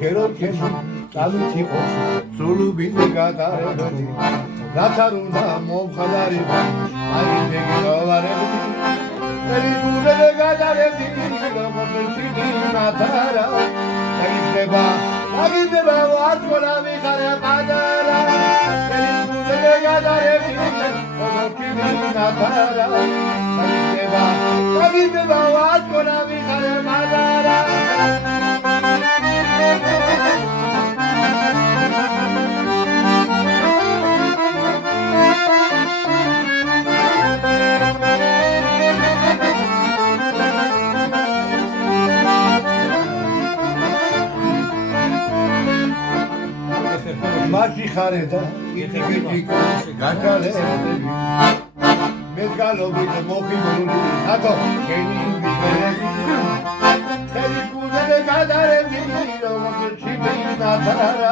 ქეროქემო წამით იყო სულუბინი გადარებდი ნათარუნა მომხდარიყო აიდეგოვარებდი ელიგულე გადარებდი მომწიდი ნათარა აგიდება ვარკოლა ვიხარე პადარა ელიგულე გადარებდი მომწიდი ნათარა აგიდება ვარკოლა ვიხარე პადარა Maki xareda, iti gatalebdi. Medgalobi mokhimuli, ato keni bigeredi. Telikule gadarebdi, romochimi natara.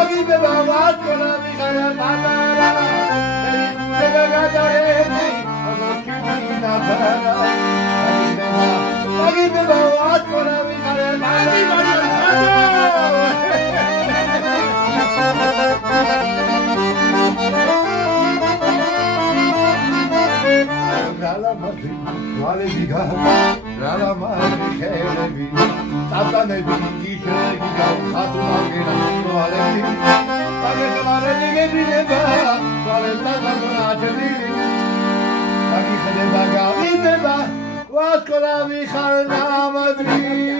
Agibeba vatkola bigara natara. Telikule gadarebdi, romochimi natara. Agibeba vatkola bigara natara. Ralamadi, Maliga, Ralamadi, Kelebi, Tatanebi, Kishegi, Hatumagina, Malebi, Tagamari, Nebida, Valentanajali, Tagiba, Gavida, Waskolavi, Harnamadri.